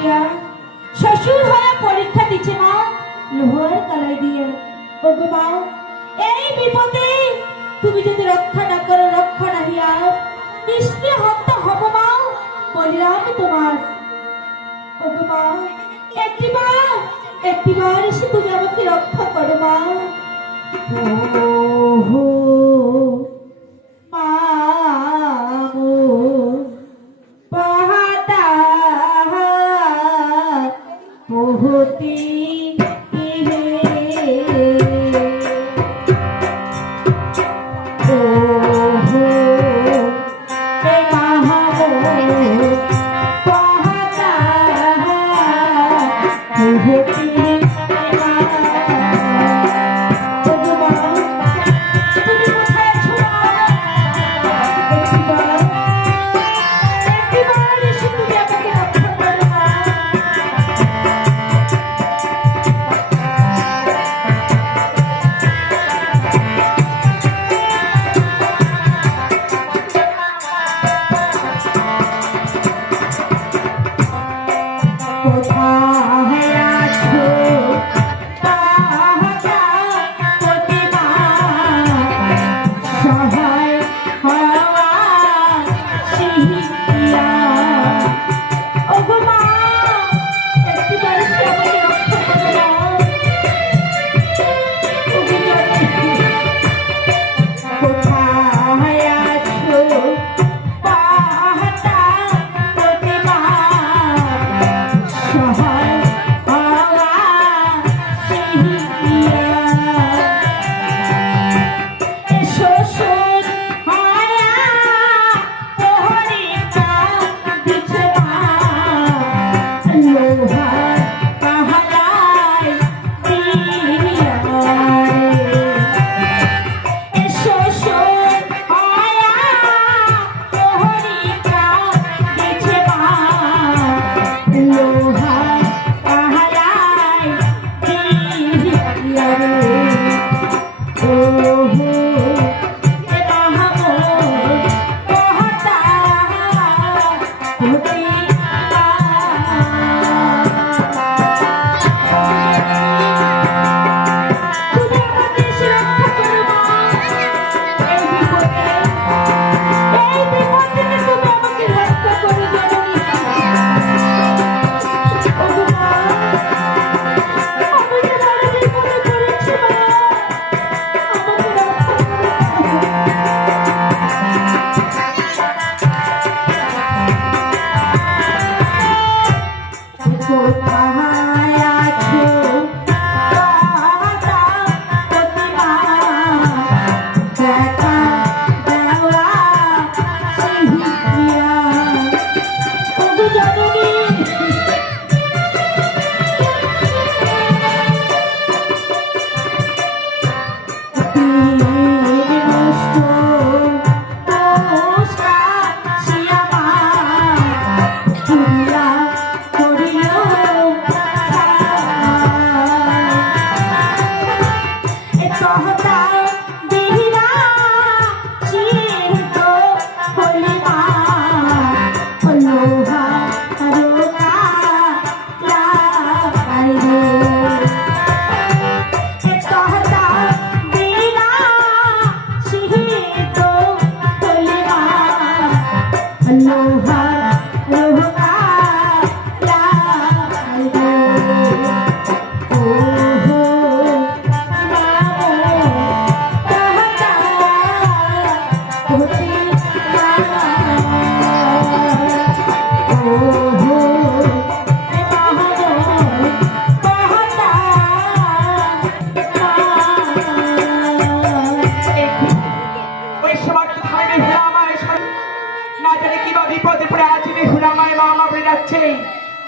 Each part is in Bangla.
বসিয়া শ্বশুর হয়ে পরীক্ষা দিচ্ছে মা লোহার কালাই দিয়ে। ওগো মা, এই বিপদে তুমি যদি রক্ষা না করো, রক্ষা না হিয়া নিশ্চয় হত্যা হব মা, বলিলাম তোমার। ওগো মা, একটিবার এসে তুমি আমাকে রক্ষা করো মা। ওহো মামু পাহাতা বহুতি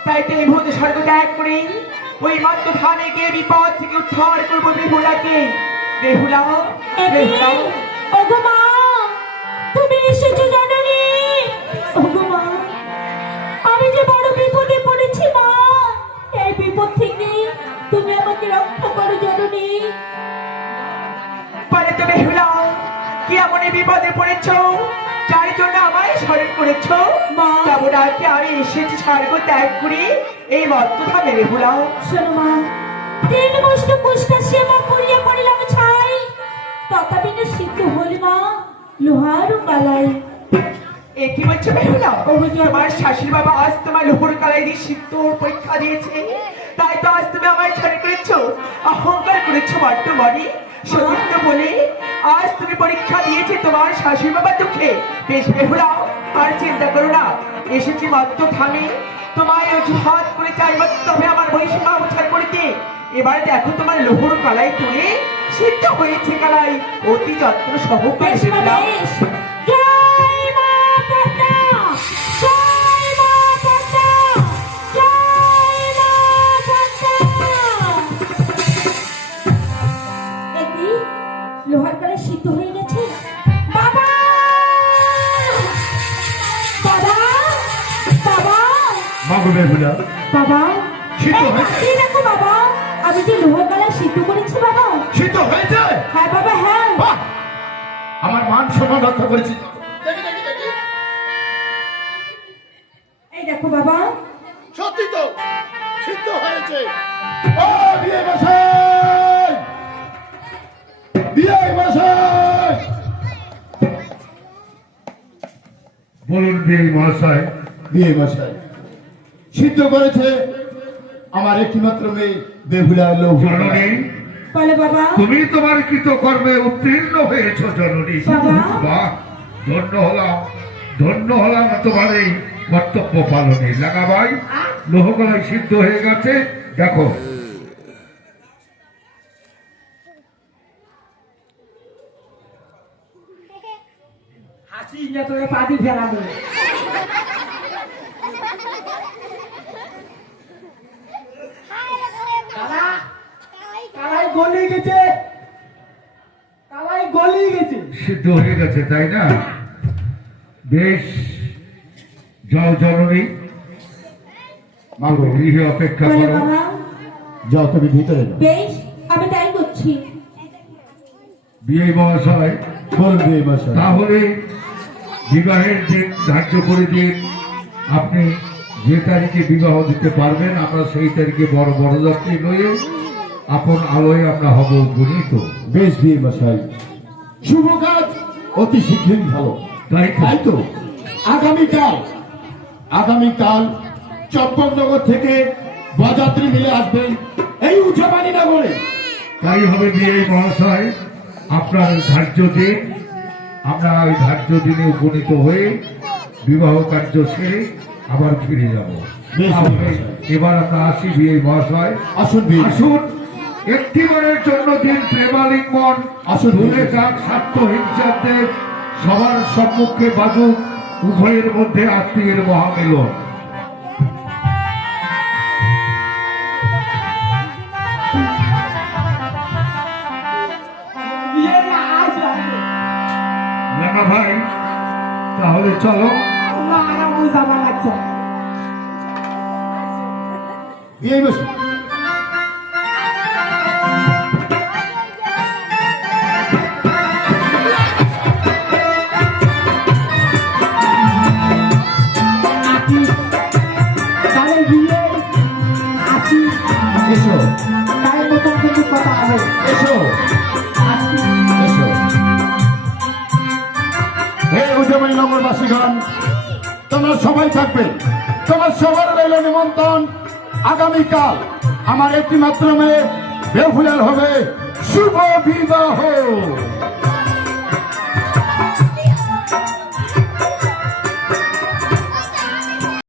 তাই তিনি ভূত স্বর্গ ত্যাগ করে ওই মাত্র স্থানে গিয়ে বিপদ থেকে উদ্ধার করবো বেহুলাকে। বেহুলা, বেহুলা, ওগো মা, তুমি এসেছো জাননি? ওগো মা, আমি যে বড় বিপদে পড়েছি মা, এই বিপদ থেকে তুমি আমাকে রক্ষা করো জাননি। পারে তো বেহুলা, কি এমন বিপদে পড়েছো যার জন্য আমায় স্মরণ করেছো? মা, যাবো না বেহুলাকে আমি এসেছি স্বর্গ ত্যাগ করে এই মত্তধামে বেহুলা। শোনো মা, তিন মুষ্ট কুষ্টা সেবা করিয়া করিলাম ছাই, তথাপি না সিদ্ধ হলি মা লোহার কালাই। এ কি বলছো বেহুলা? অভিযোগ। তোমার শাশুড়ি বাবা আজ তোমার লোহর কালাই দিয়ে সিদ্ধ পরীক্ষা দিয়েছে, তাই তো আজ তুমি আমায় ছাড়ি করেছো, অহংকার করেছো বর্তমানে। সত্য বলে আজ তুমি পরীক্ষা দিয়েছে তোমার শাশুড়ি বাবার দুঃখে। বেশ বেহুলা, আর চিন্তা করো না, এসেছি মাত্র থামে তোমায় অজুহাত করে চাই মাত্র আমার বৈষম্য উচ্চার করিতে। এবার দেখো তোমার লোহর কালাই তুলে সিদ্ধ হয়েছে কালাই, অতি যত্ন সহকারে বেশ মা বেহুলা। বেশ। জয় মা পদ্মা, জয় মা পদ্মা, জয় মা পদ্মা। এ কি, লোহার কালাই সিদ্ধ হয়ে গেছে? বাবা, বাবা, বাবা, মাগো বেহুলা, বাবা, সিদ্ধ এই হয়েছে? এই দেখো বাবা, আমি যে লোহার কালাই সিদ্ধ করেছি বাবা। সিদ্ধ হয়েছে? হ্যাঁ বাবা, হ্যাঁ। বাহ! আমার মান সম্মান রক্ষা করেছি। এই দেখো বাবা, সত্যি তো সিদ্ধ হয়েছে। ও বিয়ে মশাই! বিয়ে মশাই! বলুন বিয়ে মহাশয়। বিয়ে মশাই সিদ্ধ করেছে আমার একটিমাত্র মেয়ে বেহুলা লৌহর জননী, বলে বাবা। তুমি তোমার কৃতকর্মে উত্তীর্ণ হয়েছ জননী। বাবা। বাহ, ধন্য হলাম তোমার এই কর্তব্য পালনে। লাগা ভাই, লোহকলাই সিদ্ধ হয়ে গেছে, দেখো। হাসি না তোরে পাদি ফেলানো। দাদা, কালাই গলি গেছে, কালাই গলি গেছে। সিদ্ধ হয়ে গেছে তাই না? বেশ, যাও জননী, মাগো গৃহে অপেক্ষা বলে করো। বাবা, যাও তুমি ভিতরে যাও। বেশ, আমি তাই করছি। বিয়ে মহাশয়, বলুন বিয়ে মশাই। তাহলে বিবাহের দিন ধার্য করে দিন। আপনি যে তারিখে বিবাহ দিতে পারবেন, আমরা সেই তারিখে বড় বরযাত্রী লয়ে আপন আলোয় আমরা হব উপনীত। বেশ বিয়ে মশাই, শুভ কাজ অতি শীঘ্রই ভালো। তাই তো? তাই তো আগামীকাল চপ্পননগর থেকে বরযাত্রী মিলে আসবেন এই উচ্চবাণী নগরে। তাই হবে বিয়ে মহাশয়, আপনার ধার্য দিন, আমরা ওই ধার্য দিনে উপনীত হয়ে বিবাহ কার্য সেরে আবার ফিরে যাব। বেশ, তাহলে বেশ। এবার আমরা আসি বিয়ে মহাশয়। আসুন বিয়ে আসুন, একটিবারের জন্য দিন প্রেমালিঙ্গন। আসুন। ভুলে যাক স্বার্থ হিংসাদের, সবার সম্মুখে বাজুক উভয়ের মধ্যে আত্মীয়ের মহামিলন। বিয়ে না আজ আসবে। রানা ভাই, তাহলে চলো। না, না, বুঝাবা লাগছে। বিয়ে মশাই। তাহলে বিয়ে আসি, এসো তাই নতুন কিছু কথা হবে। এসো আসি। এসো। হে উচ্চবাণী নগরবাসীগণ, তোমরা সবাই থাকবে, তোমার সবার রইল নিমন্ত্রণ। আগামীকাল আমার একটি মাত্র মেয়ে বেহুলার হবে শুভ বিবাহ।